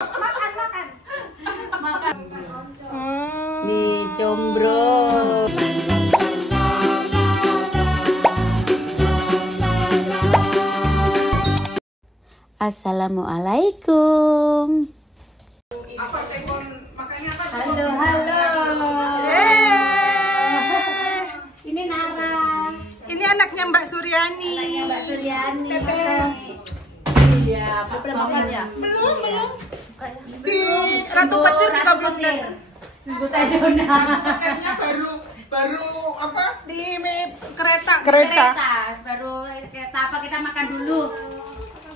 Makan, makan. Makan. Nih, combro. Assalamualaikum. Halo, halo. Ini Nara. Ini anaknya Mbak Suryani. Anaknya Mbak Suryani. Iya, belum makan ya? Belum. Si Ratu Petir juga belum datang. Paketnya baru apa di kereta. Baru kereta apa kita makan dulu.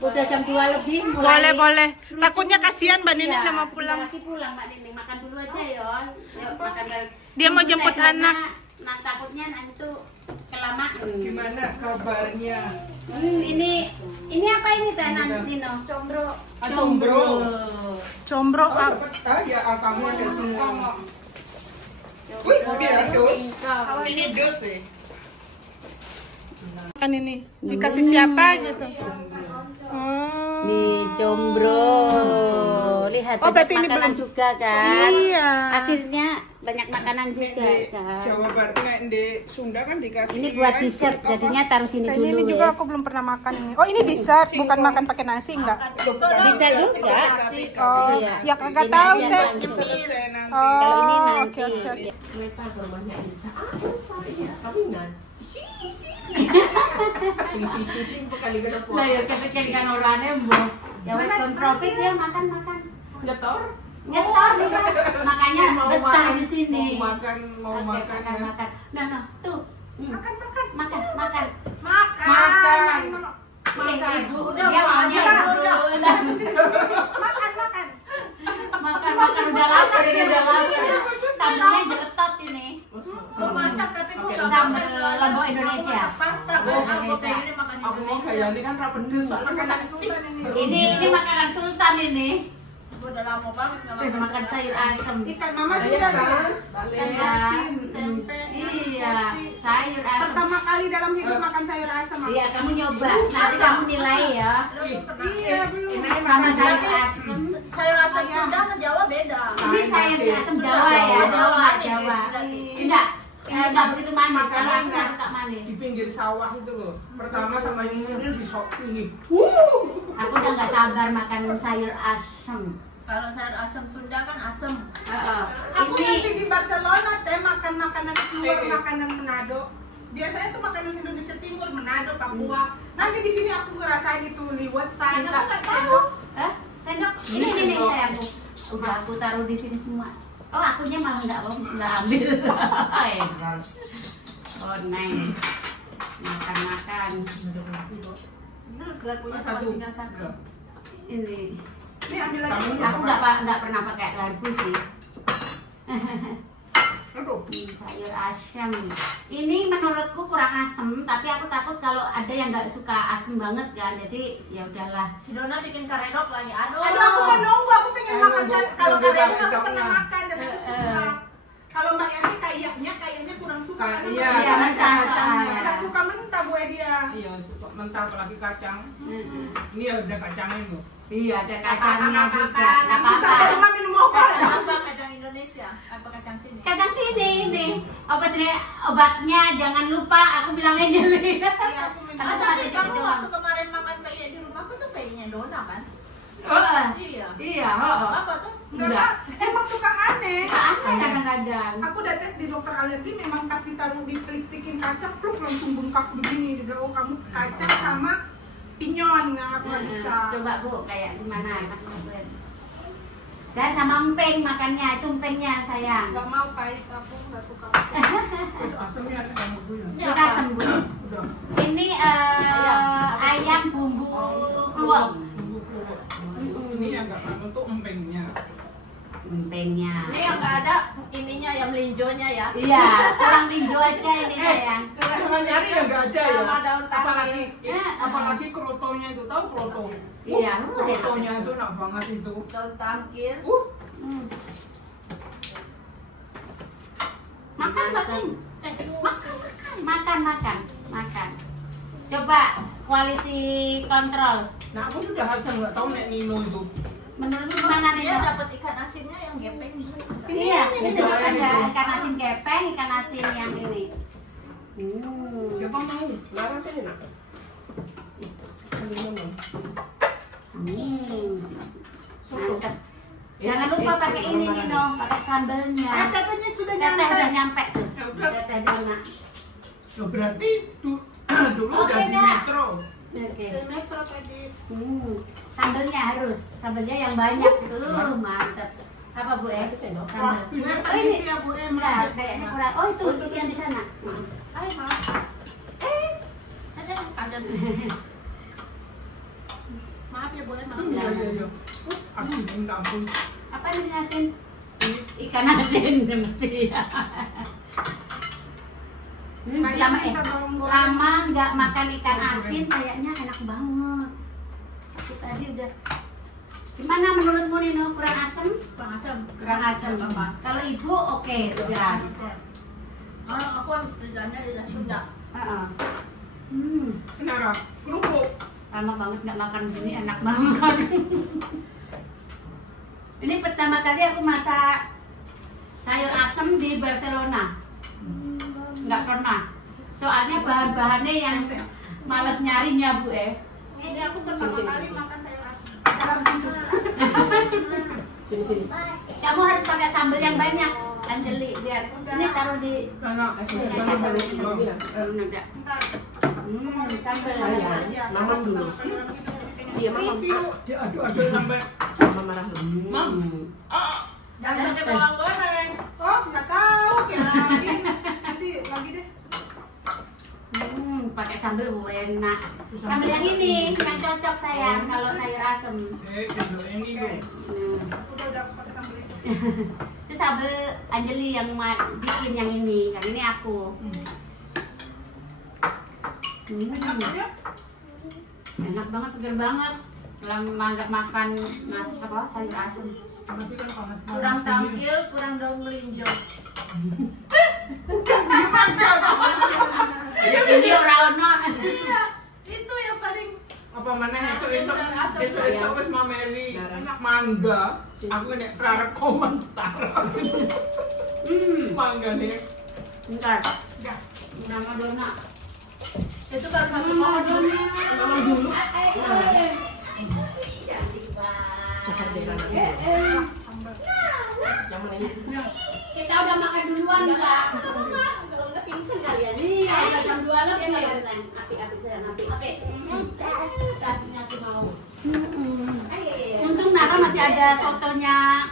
Udah jam 2 lebih. Boleh. Takutnya kasihan Mbak Nining udah mau pulang. Nanti pulang Mbak Nining, makan dulu aja ya. Yuk makan. Dia mau jemput anak. Nah, takutnya nanti tuh kelamaan. Gimana kabarnya? Ini apa ini Teh Nantino? Combro. Combro Ya, kamu ada semua. Wih, biar dos. Ini dos ya. Kan ini dikasih siapa gitu. Nih combro. Lihat Oh, berarti ini makanan belum juga kan? Iya. Akhirnya banyak makanan juga kan. Jawa Barat kayak di Sunda kan dikasih. Ini buat dessert, jadinya taruh sini Kayaknya dulu. ini juga wes. aku belum pernah makan ini. Oh, ini dessert, bukan makan pakai nasi enggak? Bisa juga. Oh, Iya. ya kagak tahu Ini Teh. aja nanti. Selesai nanti. Kalau ini Oh, nanti. oke. Mereka rumahnya Elisa. Saya kawinan. Si kali gana po. Lah ya kali kan orangnya mbok. Ya wes profit ya makan. Gator. Nyetor dia. Makanya betah di sini. Mau makan. Makan. Nah, tuh. Makan. Makan. Ibu, Udah, dia maunya udah. makan udah lapar sambalnya jeletot ini. Masak tapi Sambal Lombok Indonesia. pasta. Aku mau kayak ini kan rapedes soalnya kan Ini makanan sultan ini. udah lama banget nggak Makan sayur asem. Ikan mama sudah. Ikan Iya. asin, tempe. Iya, sayur asem. Pertama kali dalam hidup makan sayur asam. aku. Iya, kamu nyoba. Nanti kamu nilai ya. Iya, belum. Sama sayur asem. sayur asam Sunda sama Jawa beda. Ini sayur asem Jawa ya, Jawa. Enggak begitu manis, kalau aku nggak suka manis. Di pinggir sawah itu loh. Pertama sama ini di ini. Aku udah nggak sabar makan sayur asem. Kalau sayur asam Sunda kan asam. Aku Ini nanti di Barcelona Teh makan makanan luar, makanan Manado. Biasanya tuh makanan Indonesia Timur, Manado, Papua. Nanti di sini aku ngerasain itu liwetan. Aku nggak tahu. sendok ini sayangku. Udah aku taruh di sini semua. Oh, akunya malah nggak ambil. Oh, nice. Makan. Satu. Ini. Ini ambil lagi. Aku nggak pernah pakai garpu sih. Aduh. Sayur asam. Ini menurutku kurang asem, tapi aku takut kalau ada yang nggak suka asem banget kan. Jadi ya udahlah. Si Dona bikin karedok lagi. Aduh. Aduh, aku mau nunggu. Aku pengen makan kan. Kalau kalian aku pernah makan dan aku suka. Kalau Mbak Yani kayaknya kurang suka. Iya, Iya, mentah. Nggak suka mentah Bu Edia. Iya, mentah apalagi kacang. Ini ada kacangnya loh. Iya, ada kacangnya juga. Nggak Sampai apa-apa. rumah minum obat. Apa kacang Indonesia? Apa kacang sini? Kacang sini nih. Obatnya jangan lupa. Aku bilangnya jeli. Iya, aku minum Karena obat. masih Kamu doang. waktu kemarin makan peye di rumahku tuh peyenya Dona kan? Oh, Iya. iya. Apa tuh? Enggak, emang suka aneh. Aneh kadang-kadang. Aku udah tes di dokter alergi, memang pas ditaruh diklik-klikin kacang, pluk langsung bengkak begini. Dia bilang, oh kamu kacang sama pinyon, nggak aku nggak bisa. Coba Bu, kayak gimana? Dan sama emping makannya, itu empingnya sayang. Nggak mau pahit, aku nggak suka. Terus asamnya ada kamu dulu. Terus asem Bu. Udah. Ini ayam bumbu kluwek. Ini yang nggak kamu tuh empengnya. Empingnya. Ini yang nggak ada ininya, yang melinjonya ya. Iya, kurang tinju aja ini sayang. Jangan nyari yang nggak ada ya. Sama daun Apalagi Ya. apalagi krotonya itu, tahu kroto? Iya, Krotonya itu enak banget itu. Daun tangkil. Makan. Makan. Coba quality control. Nah, aku sudah asal nggak tahu Nek Nino itu. Menurutmu gimana nih? Dia dapat ikan asinnya yang gepeng. Iya, itu ada ikan asin gepeng, ikan asin yang ini. Siapa mau? Lara sini nak. Mantep. Jangan lupa pakai ini nih dong, pakai sambelnya. Tetehnya sudah Teteh nyampe. udah nyampe tuh. Ya udah. Teteh Dona. Ya berarti dulu Oke, udah di Nak. metro. Oke. Di metro tadi. Sambelnya harus, sambelnya yang banyak tuh, mantep. Apa Bu Sambel. Bu Em, Oh ini permisi ya Bu Em. enggak, kayaknya kurang. Oh itu yang di sana. Ayo maaf. Ada. Maaf ya boleh maaf. Iya, iya, iya. Aku minta ampun. Apa ini asin? Ikan asin mesti ya. Lama Lama nggak makan ikan asin kayaknya enak banget. Aku tadi udah. Gimana menurutmu Nino? Kurang asem? Kurang asam. Kurang asem. Kalau ibu oke, udah. Oh, aku lidahnya lidah Sunda. Heeh. Kenapa? Kerupuk. Lama banget nggak makan gini, enak banget. Ini pertama kali aku masak sayur asem di Barcelona. Nggak pernah. Soalnya bahan-bahannya yang males nyarinya Bu Ini aku pertama kali makan sayur asam. Sini. Kamu harus pakai sambal yang banyak, Anjeli, biar ini taruh di Sana. sambal ini. Bentar. Sambal Aja. Mamam dulu. Siap, review. Diaduk-aduk sampai Mama marah lu. Mam. Jangan pakai bawang goreng. Oh, nggak tahu kayak lagi. Nanti lagi deh. Pakai sambal Bu enak. Sambal yang ini yang cocok sayang kalau sayur asem. Judul ini tuh. Udah pakai sambal itu. Itu sambal Anjeli yang bikin yang ini aku. Apanya? Enak banget, seger banget. Lama nggak makan nasi apa sayur asem. Tapi kan panas. Kurang tampil, kurang daun melinjo. Ini orang Iya, itu yang paling Apa mana esok wis mameli mangga. Aku nek rarek komentar. Mangga nih. Bentar. Nama Dona. itu kan satu Nama pohon. Dona. Dulu. Cantik banget. Cakar daerah lagi. Yang mana ini? Kita udah makan duluan Kak. Kalau nggak pingsan kalian. Iya, udah jam 2 lebih. Api sayang, api. Tadinya aku mau. Untung Nara masih ada sotonya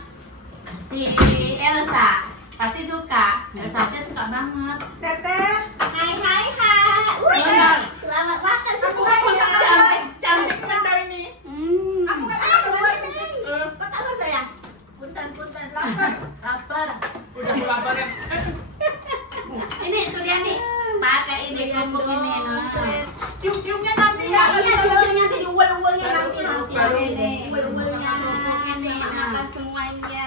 si Elsa. Pasti suka. Elsa aja suka banget. Teteh. Hai. Selamat makan Aku kan cantik kan ini. Aku kan keluar ini. Apa kabar sayang? Punten. Lapar. Udah lapar ya. Ini Suryani pakai ini kerupuk ini. Cium-ciumnya nanti ya. Iya, cucunya nanti diuel-uelnya nanti. Ini Uel-uelnya. ini. Makan semuanya.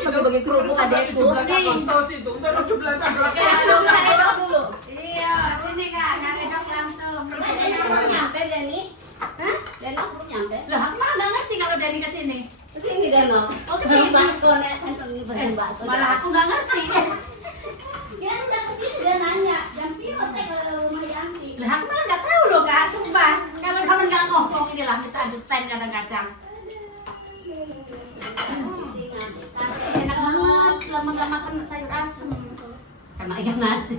Itu bagi kerupuk adekku. 17 Agustus itu. Udah 17 Agustus. Cari dok dulu. Iya, sini Kak, nyari dok langsung. Belum nyampe Dani. Hah? Dani belum nyampe. Lah, aku malah nggak ngerti kalau Dani kesini. Kesini Dano. Oh, kesini. Bakso nek kan bakso. Malah aku nggak ngerti. Dia udah kesini dia nanya. Jam piro teh ke rumah Yanti. Lah, aku malah nggak tahu loh Kak, sumpah. Kalau kamu nggak ngomong ini lah, bisa understand kadang-kadang. Enak banget, lama nggak makan sayur asem sama ikan asin.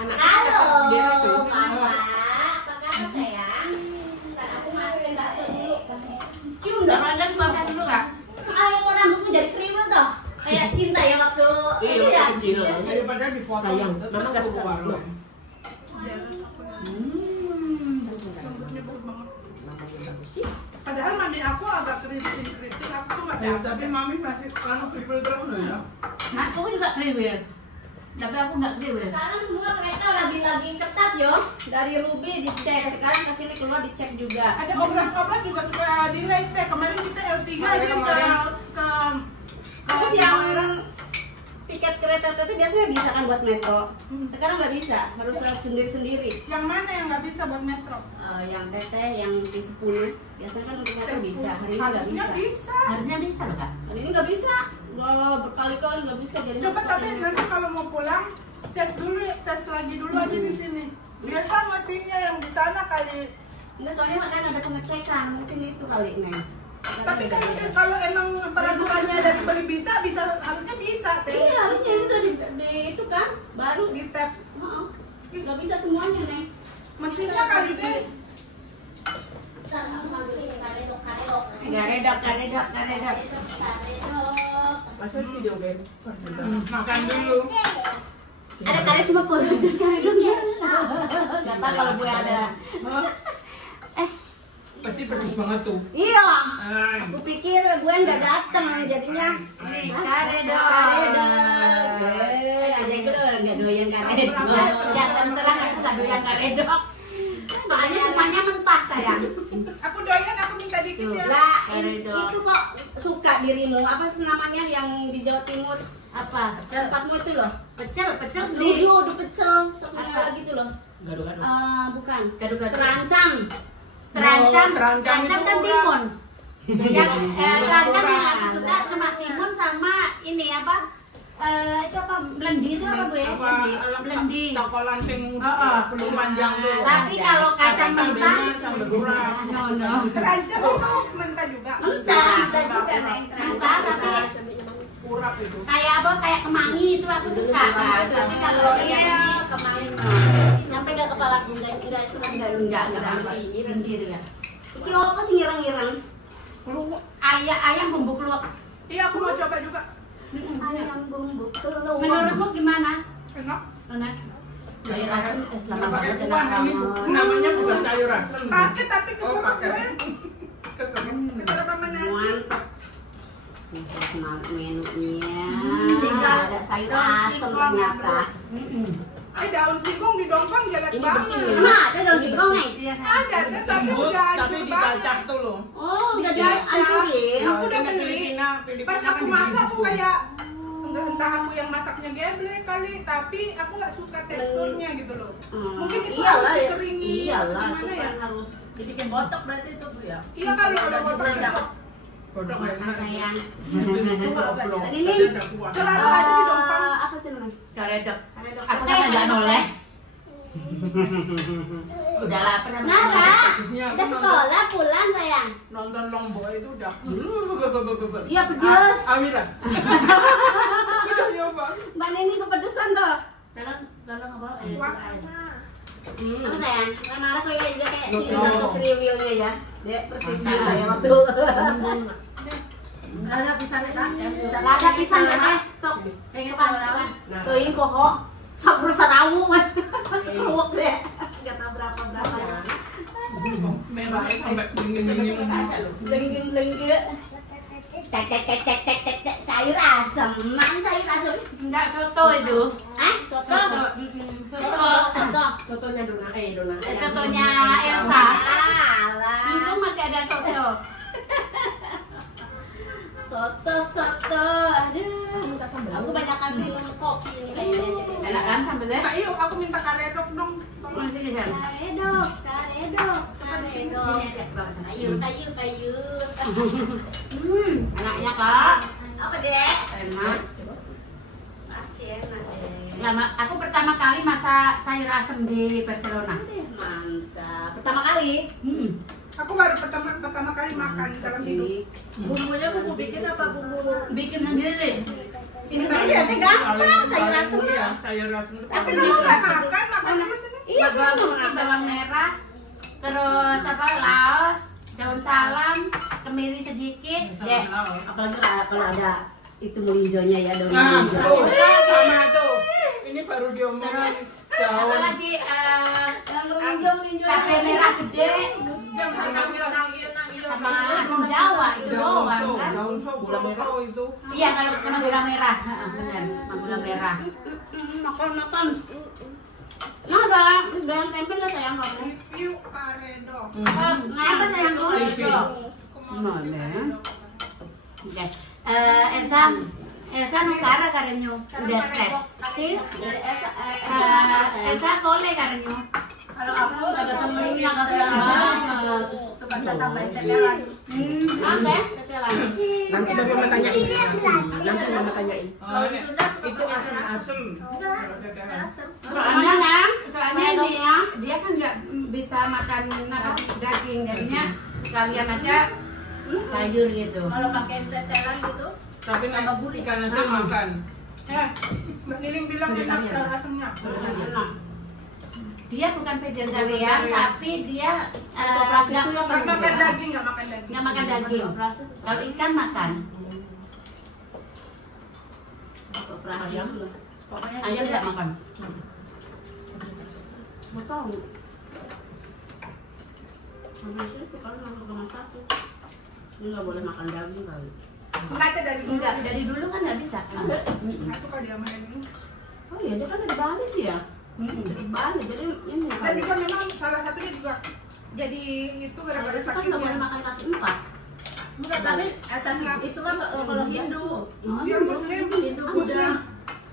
Anak Halo, dia tuh. Papa. Apa kabar sayang? Ntar aku masukin bakso dulu. Cium dong. Ada makan dulu Kak? Kalau kok rambutmu jadi kriwil toh? Kayak cinta ya waktu Iya, ini waktu ya. kecil. Daripada di foto. Sayang, Mama nggak suka dulu. Padahal mandi aku agak keriting, aku tuh nggak Ya, tahu. tapi mami masih anu people terus loh ya. Aku juga kriwil, tapi aku nggak kriwil. Sekarang semua mereka lagi ketat yo. Dari Ruby dicek, sekarang kesini keluar dicek juga. Ada obras-obras juga suka delay teh. Kemarin kita L3 dia ke Terus yang tiket kereta itu biasanya bisa kan buat metro. Sekarang nggak bisa, harus sendiri-sendiri. Yang mana yang nggak bisa buat metro? Yang teteh yang di 10 biasanya kan untuk metro bisa, hari ini nggak Harusnya bisa. bisa. Harusnya bisa loh kak. Hari ini nggak bisa, berkali-kali nggak bisa. Jadi Coba tapi nanti kalau mau pulang cek dulu, tes lagi dulu aja di sini. Biasa mesinnya yang di sana kali. nggak, soalnya kan ada pengecekan, mungkin itu kali Neng. Tapi kan kalau emang peraturannya dari beli bisa harusnya bisa. Iya, harusnya itu udah di itu kan, baru Di tap nggak bisa semuanya Neng. mesinnya kali deh. Karedok. Masa video game. Makan dulu. Ada karet cuma pedes karedok ya. Nggak tahu kalau gue ada. Pasti pedes banget tuh. Iya. Ay. Aku pikir gue nggak datang, jadinya Nih, karedok. Aja gue nggak doyan karedok. Ya terang aku nggak doyan karedok. Soalnya semuanya mentah sayang. Aku doyan, aku minta dikit ya. Lah, Karedok. itu kok suka dirimu. Apa sih namanya yang di Jawa Timur? Apa? Tempatmu itu loh. Pecel nih. Dudu pecel, satu Apa? lagi tuh loh. Gado-gado. Bukan. Gado-gado. Terancam. Terancam Terancam itu kan murah. timun. Yang terancam yang aku Murah. suka cuma timun sama ini apa? Itu apa? Blendi itu apa bu ya? Blendi. Tokolan sing Oh. belum panjang tuh. Tapi kalau kacang mentah, sambal urap. no. Terancam itu mentah juga. Mentah tapi Urap itu. kayak apa? Kayak kemangi itu aku suka kan. Tapi kalau Iya, kemangi sampai nggak kepala enggak iris gitu ya. Iki apa sih ngirang-ngirang? Ayam bumbu keluak. Iya, aku mau coba juga. Ayam bumbu telur. Menurutmu gimana? Enak. Enak. Sayur asem lama Pakai banget kuah enak ini banget. namanya bukan sayur asem. Pakai tapi Oh, keserap pakai. gue. Keserap. Keserap sama nasi. Mantap. Menunya. Tinggal Ada sayur daun asem singkong ternyata. Daun singkong di dongkang jelek Ini banget. bersih. Emang ada daun singkong nih? Iya kan? Ada, tapi Lembut, udah tapi hancur dibacak banget. tuh loh. Oh, udah dihancurin. Aku udah Ini beli. Filipina Pas kan aku di masak aku bumbu. kayak entah aku yang masaknya geblek kali, tapi aku nggak suka teksturnya gitu loh. Mungkin itu harus Iyalah ya. dikeringin. Iyalah, Gimana itu ya? kan harus Dibikin botok berarti itu bu ya? Iya kali kalau botok. Kodok nggak enak. sayang. Ini ada kuah. Selalu ada di dongkang. Apa tuh namanya? Karedok. Karedok. Aku kan nggak noleh. Udah lapar sama Nara, Pedesnya aku udah sekolah pulang sayang. nonton Lombok itu udah. Iya pedes. Amira. Udah nyoba. Mbak Neni kepedesan toh. Kalau apa? Apa sayang? Nara kayak juga kayak Loh, cinta oh. ke kriwilnya ya. Dia persis juga ya waktu. Ada pisangnya tak? Ada pisang teh. Sok. Kayaknya sama Teuing kok. Sok bersarawu. Seruak deh. Enggak tahu berapa ya. Merah sampai dingin-dingin. Lenggeng-lenggeng. Tek sayur asem. Mana sayur asem? Enggak soto itu. Hah? Soto. Soto. Sotonya Dona. Sotonya Elsa. Alah. Itu masih ada soto. Soto. Aduh. Aku banyakan minum kopi ini kayaknya. Enak kan sambelnya? Kak Iyu, aku minta karedok dong. Tolong. Masih di sana. Karedok. Sini aja, bawa sana. Kayu. Enaknya kak. Apa deh? Enak. Pasti enak deh. Lama, aku pertama kali masak sayur asem di Barcelona. Mantap. Pertama kali. Aku baru pertama kali makan dalam hidup. Bumbunya bumbu bikin apa bumbu? Bikin sendiri. Ini baru lihatnya gampang sayur asem. Ya, sayur asem. Tapi kamu nggak makan terus ini? Iya, Bawang merah, terus apa laos, daun salam, kemiri sedikit. Ya, apalagi kalau ada itu melinjonya ya, daun Nah, melinjo. tuh, sama tuh. Ini baru diomongin daun. Apalagi Melinjo. cabai merah gede, sama asam Jawa itu doang kan. Daun sop, gula merah itu. Iya kalau kena gula merah, benar, gula merah. Makan. Nah, udah yang tempe nggak sayang kamu? Review karedok. Apa sayang Aku mau Mana? karedok. Oke. Elsa, Elsa no cara karenyo. Udah stres. Sih? Elsa kole karenyo. Kalau aku nggak ada temennya kasihan banget. Sebentar tambahin tetelan. Oke, tetelan. Nanti baru mama tanyain. Nanti mama tanyain. Itu asam-asam. Soalnya dia kan nggak bisa makan daging, jadinya sekalian aja sayur gitu. Kalau pakai tetelan gitu, Tapi nama ikan asin makan. Mbak Nining bilang enak asamnya. Dia bukan vegetarian, tapi dia Nggak makan daging. nggak makan daging. Kalau ikan makan. Ayam nggak makan. Mau tahu? Ini nggak boleh makan daging kali. Nggak ada dari dulu. Enggak, dari dulu kan nggak bisa. Aku kalau dia makan ini. Oh iya, dia kan dari Bali sih ya. Dari Bali, jadi ini. Dan juga memang salah satunya juga jadi itu gara-gara Kan nggak boleh sakitnya. makan kaki empat. enggak tapi itu kan kalau Hindu, Dia Muslim. Hindu Buddha,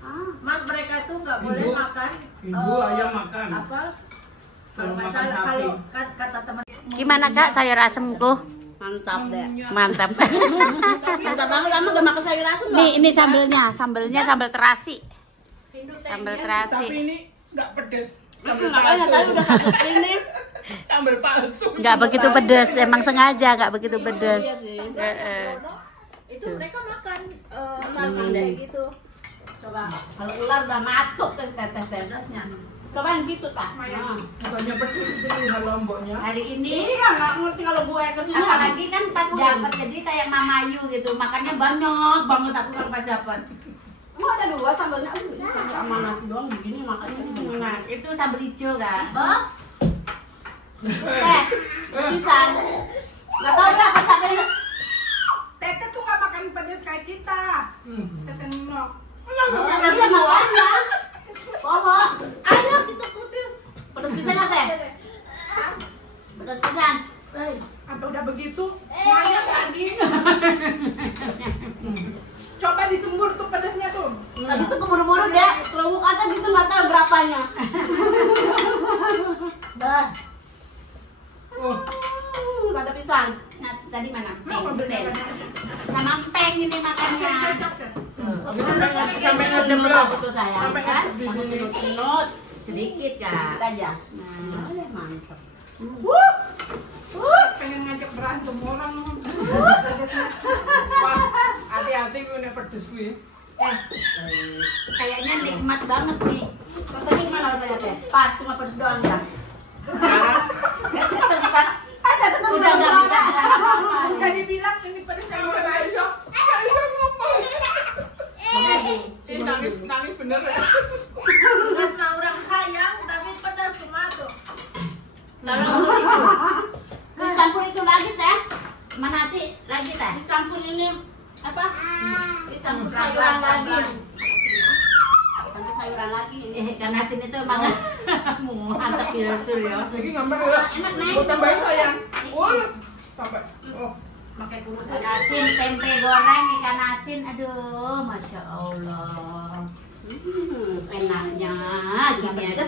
Ah, mereka tuh nggak boleh Hindu- makan. Hindu ayam makan. Apa? Kalau Kalau makan masalah sapi. kalau kan kata teman gimana Kak sayur asemku? mantap deh. Mantap. Mantap banget, kamu gak makan sayur asem Nih, ini sambelnya sambal terasi. Sambal terasi. Tapi ini nggak pedes. Makanya tadi udah satu ini. Sambal palsu. Nggak begitu pedes, emang sengaja nggak begitu pedes. Iya sih. Itu mereka makan sambal kayak gitu. Coba kalau ular udah matuk tetes-tetesnya. Coba yang gitu tak. Bukannya pedes itu nih lomboknya. Hari ini Iya, nggak ngerti kalau gue kesini. apalagi kan pas dapat jadi kayak mamayu gitu, makannya banyak banget aku kalau pas dapat. Mau ada dua sambalnya, ini sambal sama nasi doang begini makannya. Nah, itu sambal hijau Kak. Pisang. Nggak tahu berapa sambalnya. Tete tuh nggak makan pedas kayak kita. Tete Nino. Iya makanya. Pokok. Ayo kita kutil. Pedas pisang nggak teh? Pedas pisang. Sampai udah begitu, banyak lagi. Coba disembur tuh pedasnya tuh. Lagi tuh keburu-buru deh. Kelubuk aja gitu nggak tahu berapanya. Bah. Nggak ada pisang. Nah, tadi mana? Apa bedanya? Sama empeng ini makannya. Sampai ngadem loh. Itu sayang Sampai kan? ngadem di sini. Nut sedikit Kak. Kita aja. Nah, mantap. Pengen ngajak berantem orang. Wah, hati-hati gue nih pedes gue. Kayaknya nikmat banget nih. Rasanya gimana rasanya teh? Pas cuma pedas doang ya. Udah nggak bisa bilang apa-apa. Udah dibilang ini pedas yang mau aja. Ini nangis bener ya. Pedas mah orang hayang tapi pedas cuma tuh. Dicampur itu lagi teh. Mana nasi lagi teh? Dicampur ini apa? Dicampur sayuran lagi. Campur sayuran lagi. Ikan asin itu emang mantap ya Suryo. Lagi ngambek ya. Enak nih. Gue tambahin sayang. Wah, sampai. Oh, Pakai kurus Ikan asin, tempe goreng, ikan asin, aduh, masya Allah. Enaknya gini aja.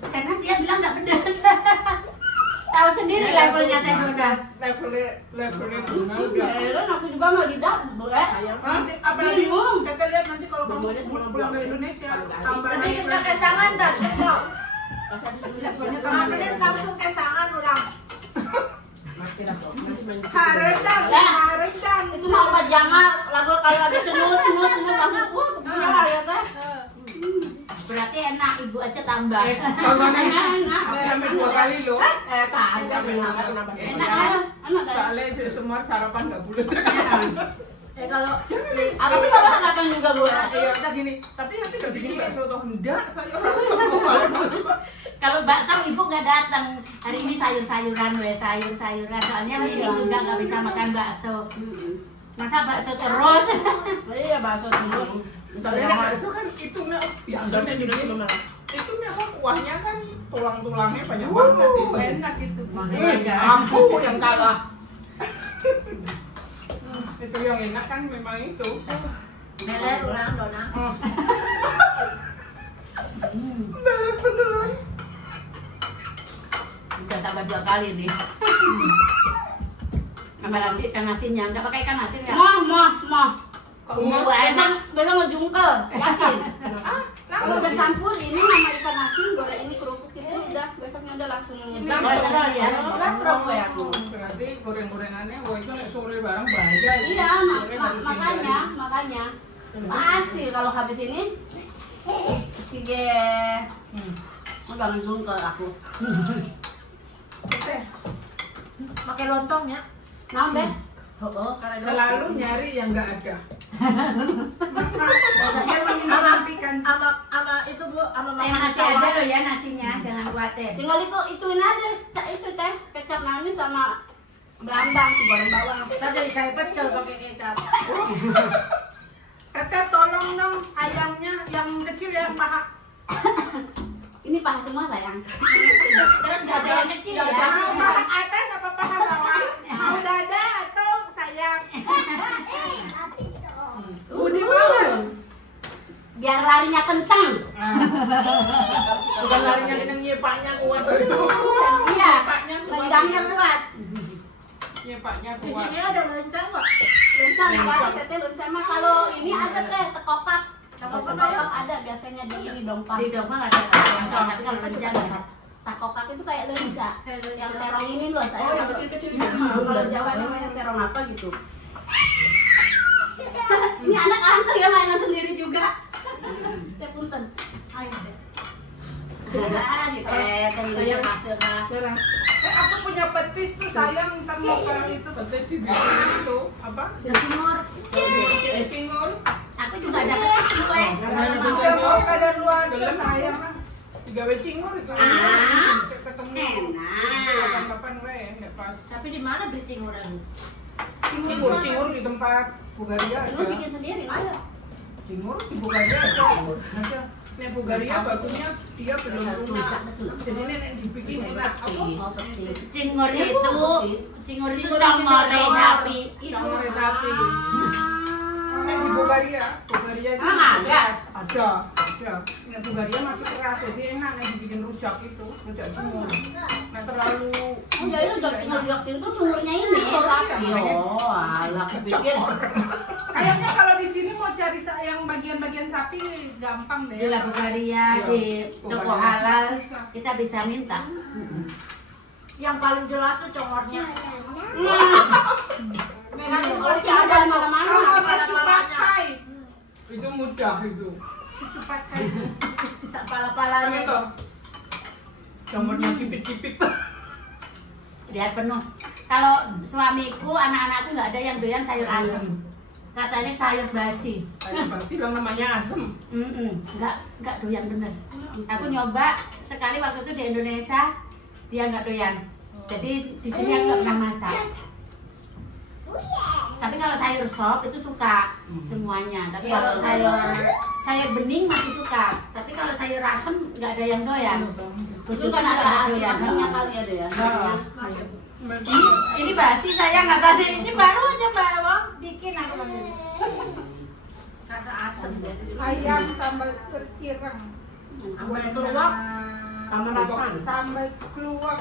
Karena dia bilang nggak pedas. Tahu sendiri levelnya teh udah. levelnya gimana udah. Kan aku juga mau lidah boleh. Nanti apalagi kita lihat nanti kalau kamu pulang dari Indonesia. Nanti kita kesangan dan Levelnya Kemarin langsung kesangan orang. Harendang. Itu mau obat jamar. Lalu kalau ada cenut langsung kebuka ya teh. Berarti enak, ibu aja tambah. Tangannya sampai 2 kali loh. Kagak benar. Enak kan? Enak kan? Soalnya semua sarapan nggak boleh. Kalau aku sama sarapan juga buat. Iya, kita gini. Tapi nanti nggak bikin bakso atau hendak saya harus. Kalau bakso ibu nggak datang. Hari ini sayur-sayuran, sayur-sayuran. Soalnya Mimi juga nggak bisa makan bakso. Masa bakso terus? Iya bakso dulu. Soalnya bakso kan itu biasanya gini. Itu apa kuahnya kan tulang-tulangnya banyak banget itu. Enak itu. Ampuh yang kalah. Itu yang enak kan memang itu. Meler ulang dona. Bener beneran. Bisa tambah 2 kali nih. Apalagi ikan asinnya, nggak pakai ikan asin ya? Mah. Mau enak. Besok mau jungkel, yakin. Kalau udah campur ini sama ikan asin, goreng ini kerupuk itu udah besoknya udah langsung ngedang. Kolesterol ya? Kolesterol ya aku. Berarti goreng-gorengannya, wah itu sore bareng bahaya. Iya, makanya pasti kalau habis ini sige udah langsung ke aku. Pakai lontong ya. Nah, deh. Selalu nyari yang nggak ada. Dia menampikan Sama itu Bu, sama mama. Masih ada loh ya nasinya, jangan khawatir. Tinggal ituin aja, itu teh kecap manis sama berambang, goreng bawang. Kita jadi kayak pecel pakai kecap. Teteh tolong dong ayamnya yang kecil yang paha. Ini paha semua sayang. Terus nggak ada yang kecil ya? Mau paha atas apa paha bawah? Mau dada atau sayap? Budi biar larinya kenceng. Bukan larinya dengan nyepaknya kuat itu. Iya, Nyepaknya kuat. tendangnya kuat. Nyepaknya Di kuat. sini ada lonceng nggak? Lonceng kuat, teteh lonceng mah kalau ini ada teh tekokak. Kalau tekokak ada biasanya di ini dompang. Di domba nggak ada lontong, tapi kalau lenjang ya. Takokak itu kayak lenca, yang terong ini loh saya. Oh, yang kecil-kecil. Kalau Jawa namanya terong apa gitu. Ini anak-anak tuh ya mainan sendiri juga. Teh punten. Ayo deh. Si teh bisa masuk lah. Aku punya petis tuh sayang ntar mau kalau itu Petis dibikin itu apa? Timur. Timur. Aku juga ada petis kue. udah mau kada luar sayang lah. 3 cingur itu. Ketemu. Enak. Kapan-kapan we, enggak pas. Tapi di mana beli cinguran? Cingur di tempat Bulgaria Lu ada. bikin sendiri ayo. Cingur di Bulgaria ada. Nek Bulgaria bagusnya dia belum lunak. Jadi nek dibikin enak. Apa? Cingur itu congore sapi. Congore sapi. Nek di Bulgaria itu ada. ada. Nek Bulgaria masih keras, jadi enak nek dibikin rujak itu, rujak cingur. Nek terlalu Oh jadi udah tinggal waktu itu cungurnya ini sapi. Oh, alah aku pikir. Kayaknya kalau di sini mau cari yang bagian-bagian sapi gampang deh. Di Bulgaria, di toko halal kita bisa minta. Yang paling jelas tuh congornya. Nanti kalau ada mana-mana. Kalau cucu pakai, itu mudah itu. cucu pakai. Pala-palanya Itu jamurnya kipit-kipit. Lihat penuh. Kalau suamiku, anak-anakku nggak ada yang doyan sayur asem. Katanya sayur basi. Kayak pasti lah namanya asem. Nggak doyan bener. Aku nyoba sekali waktu itu di Indonesia, dia nggak doyan. Jadi di sini aku nggak pernah masak. Tapi kalau sayur sop itu suka semuanya. Tapi kalau sayur bening masih suka. Tapi kalau sayur asem nggak ada yang doyan. Itu kan ada asamnya kali ada ya. Ini basi saya nggak tadi. Ini baru aja bawa bikin aku bilang. karena asam jadi Ayam sambal terkirang. sambal keluak, pamerasan. Sambal keluak.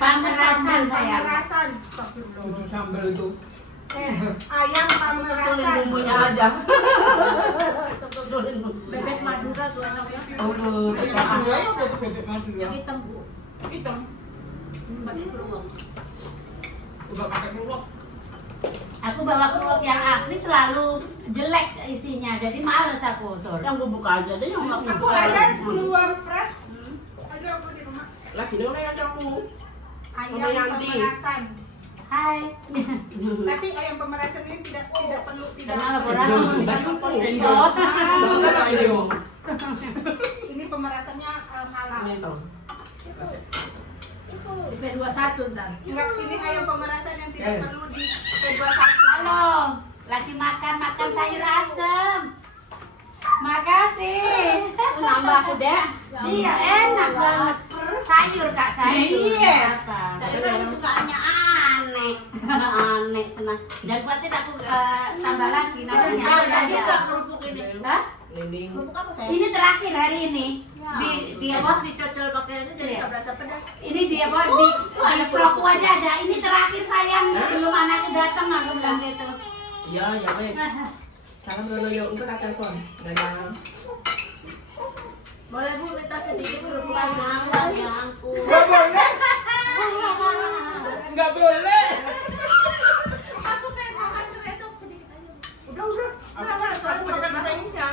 Pamerasan saya. Pamerasan. Itu sambal itu. Ayam pamerasan. Bumbunya ada. Bebek Madura tuh enak ya. Bebek Madura apa tuh bebek Madura? Yang hitam Bu. Hitam. Pakai keluak. Udah pakai keluak. Aku bawa keluak yang asli selalu jelek isinya, jadi males aku Sur. Yang bubuk aja deh yang makan. Aku ada keluar fresh. Ada aku di rumah. Lagi dong yang aku. Ayam pemerasan. Hai. Tapi ayam pemerasan ini tidak perlu Kenapa orang Ini pemerasannya halal. Di P21 ntar. Enggak, ini ayam pemerasan yang tidak perlu di P21. Halo, lagi makan sayur asem. Makasih. Nambah aku deh. Iya enak banget. Sayur kak sayur. Iya. Apa? Saya tuh sukanya aneh. Aneh cenah. Dan khawatir aku tambah lagi nasinya. Tadi kok kerupuk ini. Hah? Linding. Kerupuk apa saya? Ini terakhir hari ini. Di apa? Dicocol pakai ini jadi nggak berasa pedas. Ini dia apa? Di proku aja ada. Ini terakhir sayang sebelum anaknya datang aku bilang gitu. Iya, ya wes. Salam dulu yuk, untuk telepon. Dadah. Boleh Bu minta sedikit kerupuk Jangan ya ampun. Nggak boleh. Nggak boleh. Aku pengen makan keredok sedikit aja. Udah. Aku makan tehnya.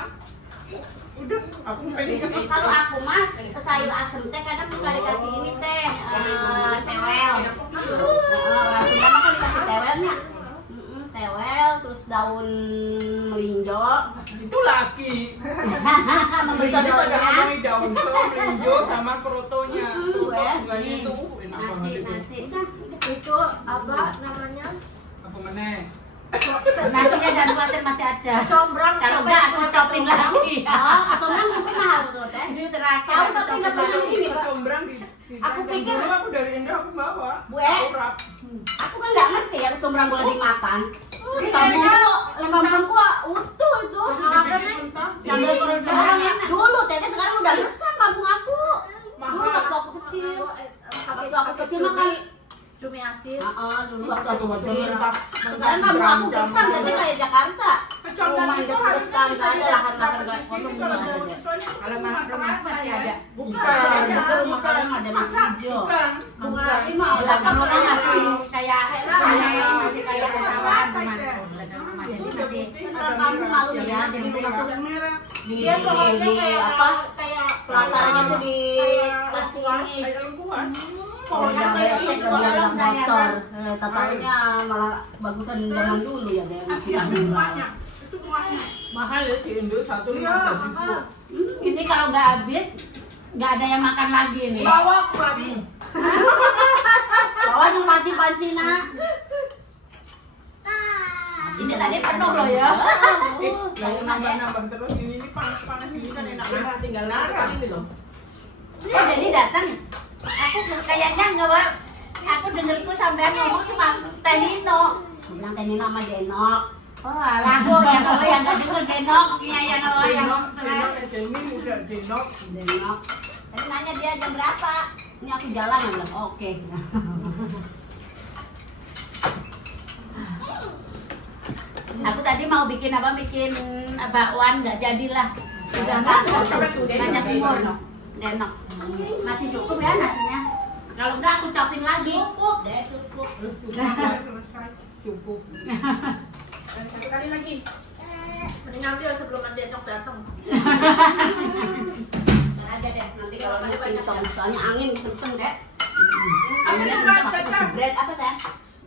Udah, aku pengen. Kalau aku mas sayur asem teh kadang suka dikasih ini teh tewel. Orang Sunda mah kan dikasih tewelnya. Tewel terus daun melinjo. Itu laki. Membeli Tadi pada daunnya. ngomongin daun melinjo sama krotonya. Bunganya itu enak banget itu. Nasi. Itu apa namanya? Apa meneh? Nasinya dan khawatir masih ada. Combrang. Kalau enggak aku copin lagi. Oh, kecombrang belum pernah aku teh. Ini terakhir. Tahu aku tapi copin nggak pernah lagi. ini. Kecombrang di Aku pikir- dulu aku dari Indo aku bawa. Bu, Aurat. Aku kan nggak ngerti ya kecombrang boleh dimakan. Di kampungku utuh itu. Dibikin mentah. Sambal kerudung dulu teh sekarang udah gersang kampung aku. Dulu Mahal. waktu aku kecil. Waktu aku kecil mah kan Cumi asin. dulu waktu aku Waktu kecil. mentah. Sekarang kampung aku gersang jadi kayak Jakarta. Kecombrang Rumah itu yang harusnya sekali bisa ada lahan-lahan dapat nggak di sini kosong kalau nggak mau ada. soalnya Kalau rumah rumah terakhir masih ada. Bukan. Jaga rumah kalian ada nasi hijau. Bukan. Ini mah Belakang rumah masih kayak Kayak masih kayak pesawahan rumahku. Belakang rumah jadi masih Kamu malu ya, jadi rumah tuh yang merah. di apa pelatarannya tuh di kasih ini. Kayak lengkuas. Pokoknya kayak cek ke dalam motor. Tatarunya malah bagusan zaman dulu ya deh. Itu rumahnya. Itu rumahnya. Mahal ya di Indo 1.15.000. ini kalau nggak habis nggak ada yang makan lagi nih. Bawa aku babi. Bawa yang panci-panci nak. Ini tadi penuh loh ya. Jangan nambah-nambah terus ini panas-panas ini kan enak banget tinggal narang ini loh. Oh, jadi datang. Aku kayaknya nggak Wak. Aku dengerku sampai ngomong cuma Teh Nino. Bilang teh Nino sama Denok. Oh, alah, aku yang kalau yang nggak denger Denok, yang kalau yang Denok aja ini udah denok. Denok. Tadi nanya dia jam berapa? Ini aku jalan aku bilang oke. Aku tadi mau bikin apa? Bikin bakwan nggak jadilah. Sudah banyak umur. Denok. Masih cukup ya nasinya. Kalau enggak aku copin lagi. Cukup deh, cukup. Cukup. Dan satu kali lagi. Mending ngambil sebelum nanti Enok datang. Aja deh, nanti kalau nanti pintong, soalnya angin kenceng deh. Aku juga tetap Bread apa saya?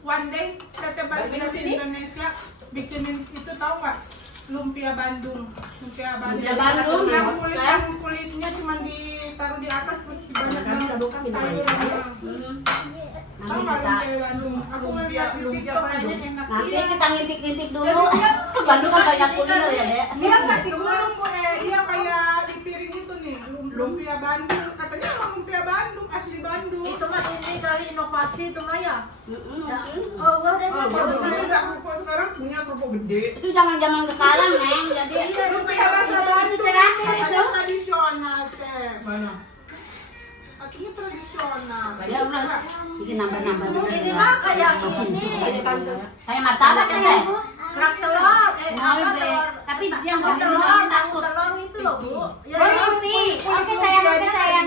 one day tetap balik Minum ke sini? Indonesia bikinin itu tahu nggak? Lumpia Bandung. Lumpia Bandung. Lumpia Bandung, Yang ya. kulitnya cuma ditaruh di atas terus banyak sayuran. Tahu Nanti nggak kita lumpia Bandung? Aku ngeliat di TikTok kayaknya enak. nanti Iya. kita ngintip-ngintip dulu. Bandung kan banyak kuliner ya, Dek. Dia nggak digulung Bu, dia kayak di piring itu nih, lumpia Bandung. Katanya emang lumpia Bandung, asli Bandung. Itu mah ini kali inovasi itu mah ya. Mm-mm. Oh, udah deh. Tapi enggak kerupuk sekarang punya kerupuk gede. Itu zaman sekarang, Neng. Jadi Lumpia bahasa Bandung, terakhir katanya itu. tradisional teh. Mana? Katanya tradisional. ya udah bikin nambah-nambah. Ini mah kayak ini. Kayak martabak ya, Teh. Kerak telur. Mau Apa be. telur? Tapi yang nggak Telur, telur tahu takut. telur itu loh, Bu. Ya, Oh ini, oke sayang, oke sayang.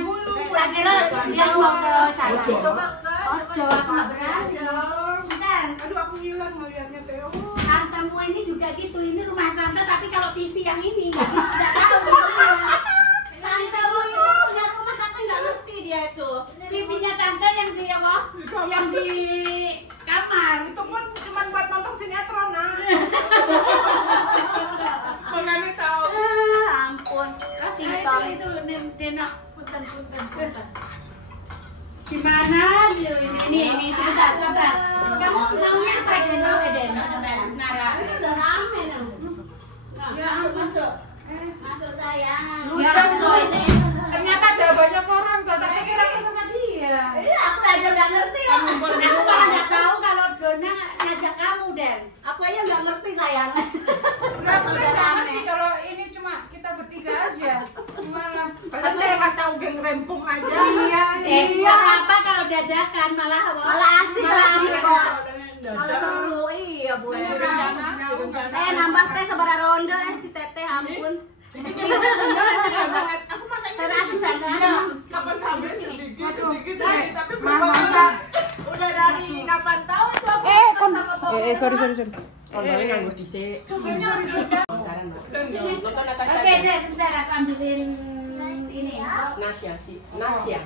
Tak kira dia mau ke sana. coba enggak. Ojo, aku nggak berani. Bentar, Aduh aku hilang ngeliatnya teh. Oh. tantemu ini juga gitu. Ini rumah tante, tapi kalau TV yang ini nggak tahu. gimana. Tante lu itu punya rumah tapi nggak ngerti dia itu. TV-nya tante yang di apa? Yang di kamar. Itu pun cuma buat nonton sinetron nah. Makanya tahu. Ampun. Nah, itu Denok. Punten. Gimana dia ini sebentar. Kamu maunya apa Denok? Denok Nara. Udah rame nih. Ya, masuk. Masuk sayang. Ludas loh ini. Ternyata ada banyak orang tuh, tapi kira aku sama dia. Iya, aku aja udah ngerti loh. Aku malah nggak tahu kalau Sebenarnya ngajak kamu, Den. Aku aja nggak ngerti sayang. Nah, aku kan nggak ngerti kalau ini cuma kita bertiga aja. Malah. Padahal saya nggak tahu geng rempong aja. Iya. Apa kalau diadakan malah Asik lah. Malah seru, iya Bu. Nambah teh sebarang ronde di teteh ampun. Aku makan Sayur asem sayang. kapan habis sedikit tapi Udah dari kapan tahu itu aku sorry. Online nganggur dhisik. Oke, deh, sebentar aku ambilin ini. Nasya sih. Nasya.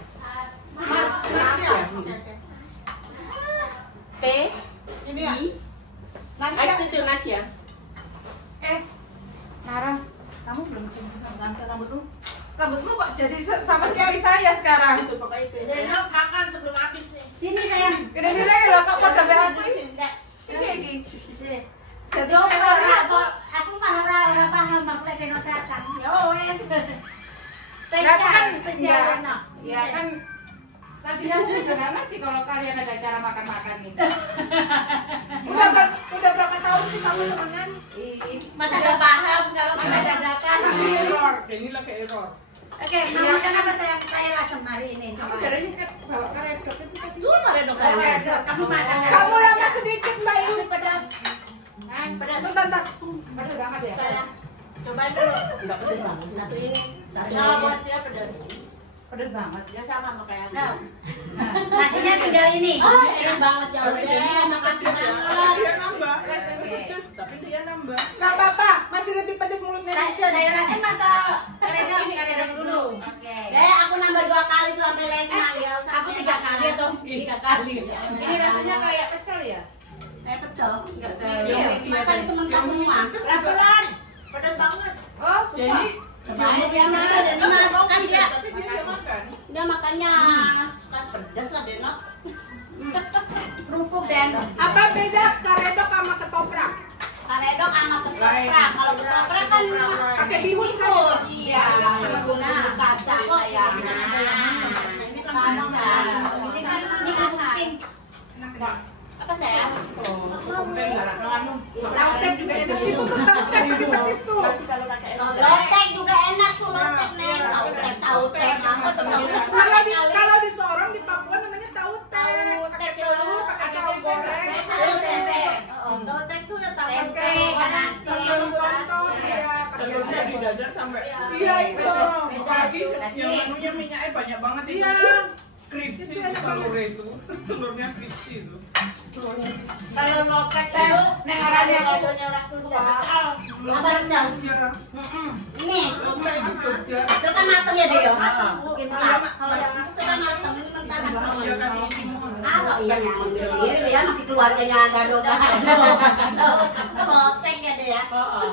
T ini ya. Nasi itu Nasya. Marah, kamu belum cium ganti rambutmu. Rambutmu kok jadi sama sekali saya sekarang. Itu pokoknya itu. Denok makan sebelum habis nih. Sini sayang. Gede loh, kok pada aku Enggak. ini. Jadi aku mah ora paham maksudnya kena datang. Ya wes. Spesial enak. Ya kan tadi aku juga nggak ngerti kalau kalian ada cara makan-makan nih. Udah berapa tahun sih kamu temenan? Masa enggak paham kalau kita dadakan. Error, ini lagi error. Oke, mau makan apa sayang? Saya lasem hari ini. Kamu caranya kan bawa karedok itu tadi. Dulu karedok saya. Kamu makan. Kamu lama sedikit Mbak Yu. Pedas. Pedas. Bentar. Pedas banget ya. Coba dulu. Enggak pedes banget. Satu ini. Nah, buat dia pedas. Pedas banget. Dia sama sama kayak Nah, nasinya tinggal ini. Enak banget ya Allah. Makasih banget. Dia nambah. Pedas, tapi dia nambah. Enggak apa-apa, masih lebih pedas mulutnya. Saya rasem atau karedok dulu. Oke. Aku nambah 2 kali tuh sampai lesnya ya. Aku 3 kali atau 3 kali. Ini rasanya kayak pecel ya? Kayak pecel. Enggak Iya, kan itu mentah semua. pelan. Pedas banget. Oh, jadi Dia makan, jadi masukkan dia. tapi dia makan. Dia makannya suka pedas lah Denok. kerupuk dan Apa beda karedok sama ketoprak? Karedok sama ketoprak. Kalau ketoprak kan Pakai bihun kan? iya, guna kacang sayang. Ini kan kacang. ini kan ini kerupuk. Apa sayang? Lautek juga enak. Itu tuh lautek itu petis tuh. Lotek juga enak tuh lotek nih. Tautek. Aku tuh tautek. Kalau di Sorong di Papua namanya tautek. Pakai telur, pakai telur goreng. Lotek tuh ya Tempe, nasi. Telur lontong, ya. Telurnya di dadar sampai Iya itu. apalagi yang menunya minyaknya banyak banget itu. Iya. Crispy telur itu. Telurnya crispy itu. Kalau lotek itu Neng arahnya aku. orang Sunda. Apa pecel? Ini. Jogja. Pecel kan mateng ya deh ya. Mungkin Kalau yang pecel kan mateng ini mentah Dia kasih timun. kok iya yang dia masih keluarganya gado-gado. Lotek ya deh ya.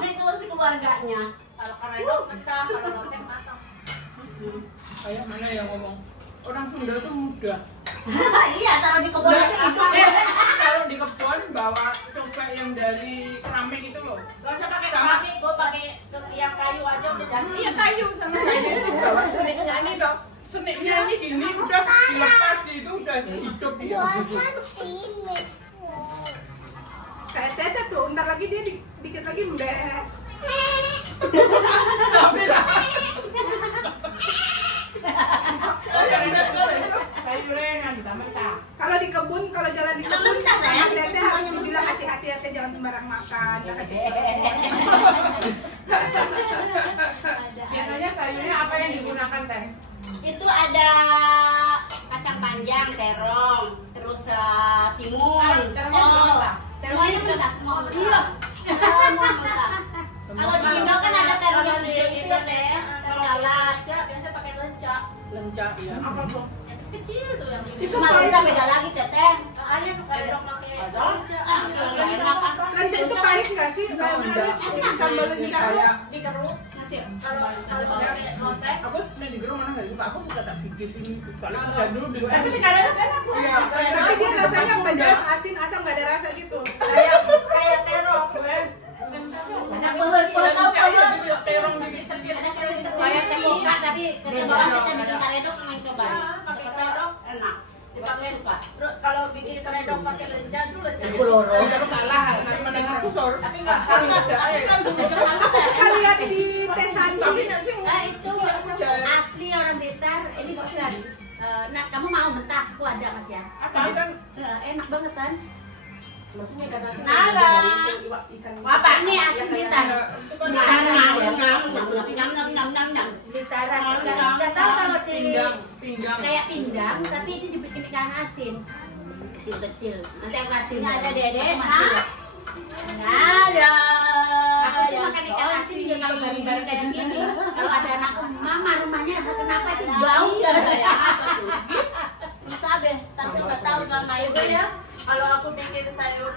Itu masih keluarganya. Kalau karedok pecah, kalau lotek matang. Kayak mana yang ngomong? Orang Sunda tuh mudah. Iya, taruh di kebun aja hidup. Kalau di kebun bawa cobek yang dari keramik itu loh. Gak usah pakai keramik, gue pakai yang kayu aja udah jadi. Iya kayu sama kayu itu bawa seniknya ini dong. Seniknya ini gini udah dilepas di itu udah hidup dia. Kayak tete tuh, ntar lagi dia dikit lagi mbeh. Kayu rengan mentah. Kalau di kebun, kalau jalan di kebun, mentah, sayang. sama tete harus dibilang hati-hati ya, jangan sembarang makan. Biasanya sayurnya apa yang digunakan teh? Itu ada kacang panjang, terong, terus timun, kol. Terongnya juga udah semua mentah. Semua mentah. Kalau di Indo kan ada terong yang hijau itu ya teh, terong lalat. Biasa pakai lencak. Lencak ya. Apa tuh? Yang kecil tuh yang Itu Cuma pahit. udah beda lagi teteh. ada tuh karedok pakai lencak. Udah enak kan? Lencak itu pahit nggak sih? Kalau Enggak. sambal lencak tuh Kayak Dikeruk. Kalau pakai lotek. aku main di gerung mana nggak suka, aku suka tak cicipin balik kerja dulu di Tapi di karedok enak loh. Iya, tapi dia rasanya pedas, asin, asam nggak ada rasa gitu. Kayak terong. Ada pelet. terong dikit. Ada kelinci. kayak temukan tapi Kita bawa kita bikin karedok main coba. Pakai karedok Enak. dipakai lupa. Terus kalau bikin karedok pakai lencak tuh lencak. Aku loro. Kalau kalah, nanti menang aku sor. Tapi nggak Aku kan dulu kan Kita lihat di tes Tapi Sandi. nggak sih. Nah itu asli orang Blitar. Ini bukan. Nah kamu mau mentah? Aku ada Mas ya. Tapi kan Enak banget kan? Nala. Apa ini asli Blitar? itu kan Nyam. Blitaran. Nggak tahu kalau di pinggang. kayak pindang, tapi ini dibikin ikan asin kecil-kecil. Nanti aku kasihnya ada Dede. Ada. Aku tuh makan ikan asin juga kalau bareng-bareng kayak gini. Kalau ada anak mama rumahnya kenapa sih bau ya? Bisa deh, tante nggak tahu sama ibu ya. Kalau aku bikin sayur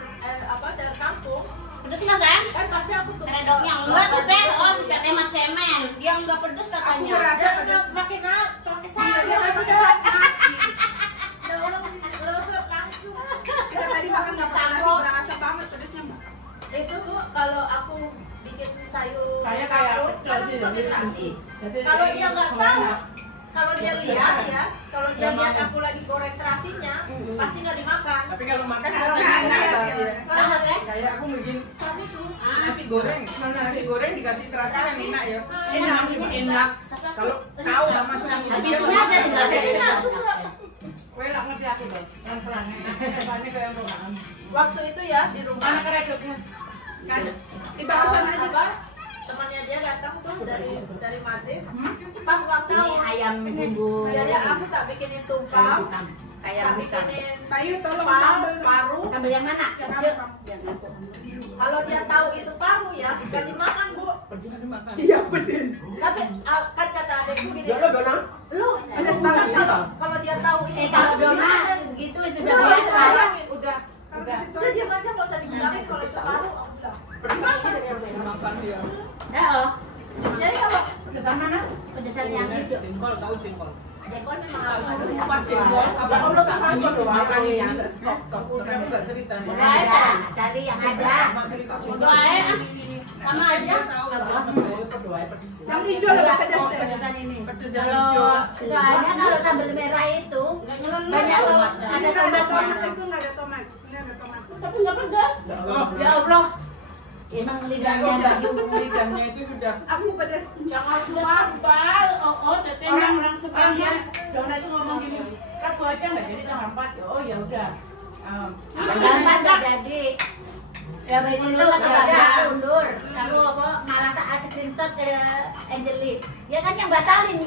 sayur kampung, Pedes nggak sayang? kan pasti aku tuh Redoknya enggak tuh teh. Oh sudah teh cemen. dia nggak pedes Aku katanya. merasa Dia pedes. pakai Aku sayur. merasa nasi. Ada orang langsung. Kita tadi makan nggak pakai nasi, berasa banget pedesnya, Mbak. Itu Bu, kalau aku bikin sayur Kayak kampung, kan aku pakai nasi. Kalau dia nggak tahu, kalau dia lihat ya, kalau dia lihat aku lagi goreng terasinya, pasti nggak dimakan. Tapi kalau makan Kalau kan nggak, enak iya, ya. Kalau deh, Kayak aku bikin tapi tuh nasi goreng. Nasi goreng dikasih terasi kan enak ya. Enak. Kalau tahu lah masuknya Habisnya aja tinggal enak saya. juga. Gue nggak ngerti aku tuh. Yang perangnya. Depannya kayak perang. Waktu itu ya di rumah Mana keredoknya? Kan? Di bawah sana aja. apa, temannya dia datang tuh dari Madrid pas ulang Ini tahun. ayam bumbu. Jadi aku tak bikinin tumpang, Ayam tak hutan. bikinin Bayu tolong sambal. paru. Sambal yang mana? Yang apa? Kalau dia tahu itu paru ya bisa dimakan Bu. Iya pedes. Tapi kan kata adekku gini, Dona. lu Pedes banget kalau dia tahu itu Kalau paru, Dona dimakan. gitu sudah Udah, biasa. udah. Udah diam aja nggak usah dibilangin kalau itu paru. Udah. makan dia. Oh, Jadi kalau Pedesan mana? pedesan yang hijau. Jengkol tahu jengkol. jengkol memang harus Pas jengkol apa kalau tak makan ini enggak stop. Udah aku enggak cerita. Udah ada, cari yang ada. Sama cerita Doa ya, sama aja. Yang hijau lebih pedes deh. Pedesan ini. Pedes yang Kalau hijau. soalnya kalau sambal merah itu banyak loh, ada Ini nggak ada tomat, tomatnya. itu nggak ada tomat. Ini ada tomat. tapi nggak pedas. Ya Allah, emang lidahnya bayu. Lidahnya itu sudah Aku pedes. Jangan lupa. Teteh orang sebelumnya Dona itu ngomong gini, kan gua aja nggak jadi tanggal 4. Oh ya udah. Gambar nggak jadi. Ya begini tuh, ya udah undur. Kamu apa malah tak screenshot ke Angeli. Ya kan yang batalin.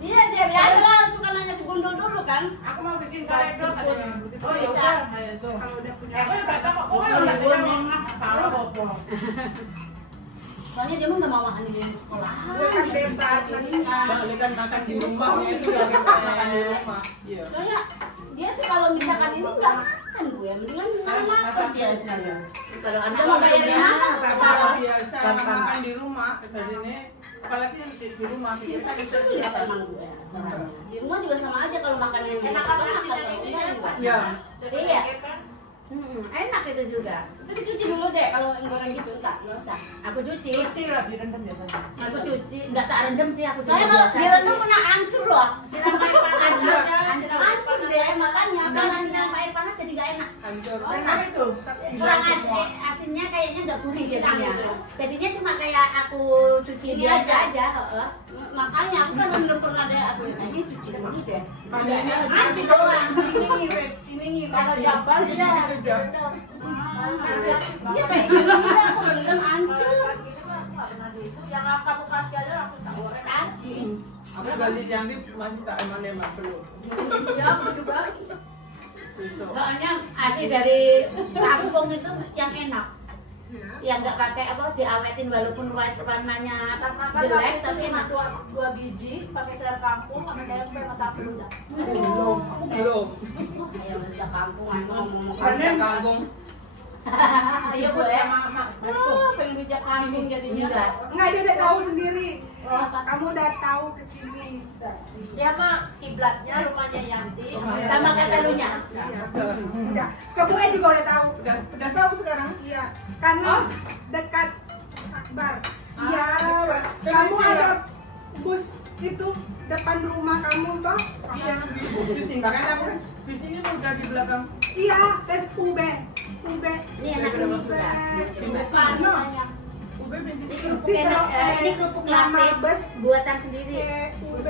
Iya, dia biasa lah suka nanya si Bundul dulu kan. Aku mau bikin karedok katanya. Oh ya udah, ayo tuh. Kalau udah punya. Aku nggak tahu kok, kok nggak tahu memang kalau bobo. Soalnya dia mah nggak mau makan di sekolah. Gue kan bebas. soalnya kan makan di rumah itu yang makan di rumah. Iya. Soalnya dia tuh kalau misalkan ini nggak makan gue, mendingan nggak makan dia sekalian. Kalau anak Mau mau bayarin bayar mana? Kalau biasa makan di rumah, jadi ini apalagi yang di rumah kita bisa Lihat emang gue. Di rumah juga sama aja kalau makan yang enak apa enggak. ya. Iya. Enak itu juga. Itu dicuci dulu deh kalau goreng gitu enggak usah. Aku cuci. Tidak direndam biasanya. Aku cuci. Nggak tak rendam sih aku. Saya cuci kalau biasa direndam sih. pernah hancur loh. Siram air panas Hancur, aja. hancur. Hancur deh makanya Kalau siram air panas jadi nggak enak. Hancur. Pernah. itu. Kurang asinnya kayaknya nggak gurih jadinya. Jadinya cuma kayak aku cuci Ini biasa aja. aja. heeh. Makanya aku kan belum pernah deh aku ini cuci dulu deh. Makanya Hancur doang. ini ngirit, ini ngirit. Kalau jambal dia Sudah. Iya kayak gini aku belum hancur. Yang kamu kasih aja aku tak goreng. Kasih. Aku gali yang di masih tak eman-eman belum. Ya aku juga. Besok. Soalnya asli dari kampung itu yang enak. Yang nggak pakai apa diawetin walaupun warnanya Karena kan jelek aku tapi cuma enak. dua biji pakai sayur kampung sama tempe sama sapi udah. Belum. Belum. Ya udah kampung aku ngomong Karena kangkung. Iya boleh. Pengen bijak kambing jadinya. Enggak. Enggak, dia udah tahu sendiri. Kamu udah tahu kesini. Dia mah kiblatnya rumahnya Yanti. Sama katalunya. Udah. Kebunya juga udah tahu. Udah tahu sekarang. Iya. Karena dekat Akbar. Iya. Ah, Kamu permisi ya. ada bus itu depan rumah kamu toh? Iya, bis tinggalkan kamu kan. Bis ini udah di belakang. Iya, tes UB. Ini anak kerupuk juga. No. UB bintis. Ini kerupuk lapis buatan sendiri. UB.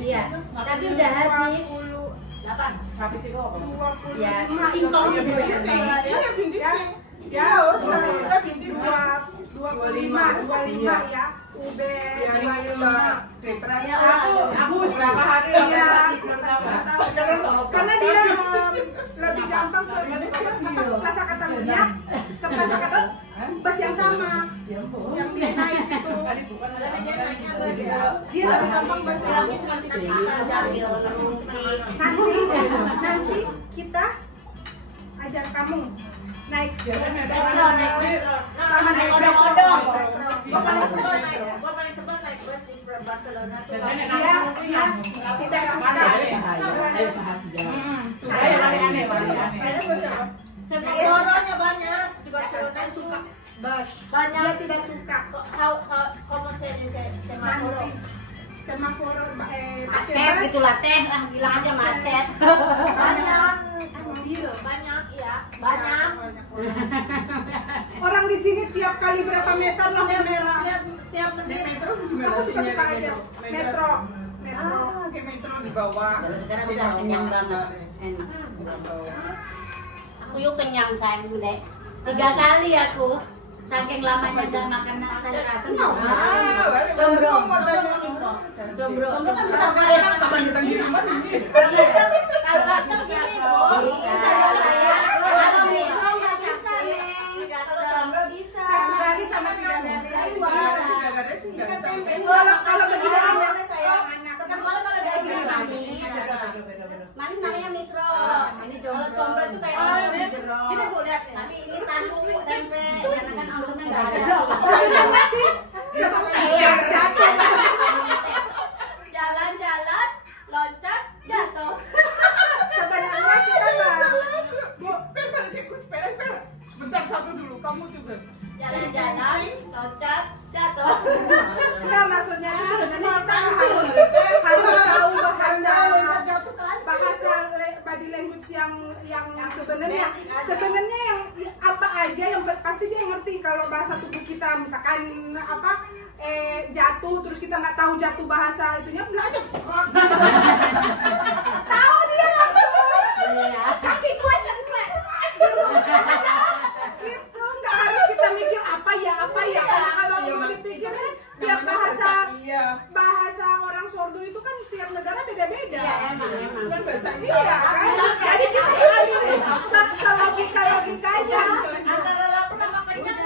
Iya, tapi udah habis. 8. Habis itu apa? 25. Ya, singkong Iya, sih bintis. sebenarnya. Iya, bintis. Ya, Kita bintis. 25 ya. UB Yang 25. Tetra. Aku berapa hari Iya. Karena dia lebih gampang ke Plaza Catalunya, ke Plaza Catalunya bus yang sama, yang dia naik itu. Dia lebih gampang bus yang nanti kita ajar kamu naik sama naik odong-odong. Gua paling sebel naik bus di Barcelona tuh. Dia tidak suka. Semua banyak di Barcelona suka bus. Banyak dia tidak suka. Como se dice semáforo? Nanti semafor Macet gitulah teh, bilang aja macet. Banyak iya, banyak. Orang di sini tiap kali berapa meter lampu merah. Tiap menit. Aku suka aja. Metro. Kayak metro di bawah. Kalau sekarang udah kenyang banget, enak. Aku yuk kenyang sayang deh. 3 kali aku, saking lamanya nggak makan sayur asem. Combro. Combro kan bisa Kapan kita kiriman ini? kalau datang gini, Bro. Bisa. Saya. Kalau misro nggak bisa, Neng. Kalau combro bisa. 1 kali sama 3 kali. Kalau begini anak saya, kecuali kalau daging manis. Manis namanya misro. Ini Kalau combro itu kayak Ini Bu lihat. tapi ini tahu tempe karena kan alurnya nggak ada. Jalan-jalan, loncat, jatuh. Sebenarnya kita nggak. Sebentar, satu dulu, kamu juga. Jalan-jalan, loncat, jatuh. Enggak, maksudnya itu sebenarnya kita harus tahu bahasa body language yang sebenarnya yang apa aja yang pasti dia ngerti. Kalau bahasa tubuh kita misalkan apa jatuh terus kita nggak tahu jatuh bahasa itunya belajar tahu dia langsung kaki gue centrek gitu, nggak harus kita mikir apa ya kalau mau dipikir tiap bahasa orang Sordo itu kan setiap negara beda-beda. Emang. Kan bahasa Iya kan? Jadi kita ambil logika-logikanya. Antara lapar sama kenyang.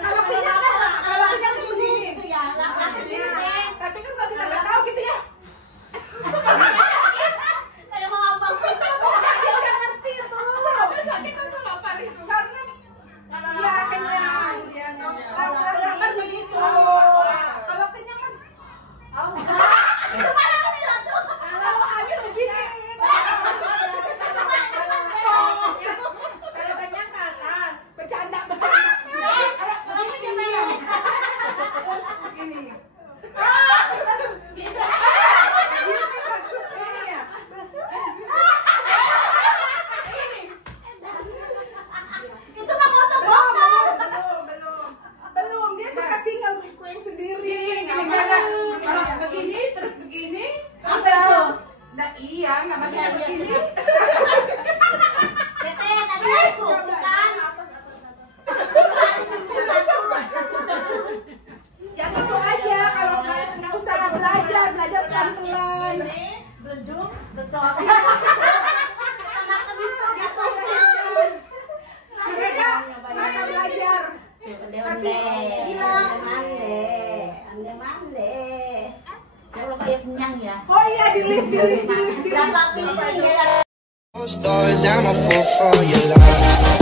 Kalau kenyang kan begini. Ya, lapar Ya, tapi kan kalau kita nggak tahu gitu ya. kayak mau ngomong gitu. Dia udah ngerti tuh. Karena ya kenyang. Ya, kalau lapar begitu. Kalau kenyang kan kalau hamil begini. Kalau kenyang ke atas. Bercanda. Kalau kenyang begini. Begini. Itu mah ngocok botol. Belum. Dia suka single yang sendiri. Kalau begini, terus begini. Nah, iya, nggak maksudnya begini. Tete, tadi itu bukan. Ya gitu aja. Kalau nggak usah belajar pelan-pelan. Bejung, betul. Sama kentut gitu. Mereka belajar. Onde-onde, ande-mande. Kalau kayak kenyang ya. Oh iya, di lift. Berapa pilih Stars, I'm a fool for your love.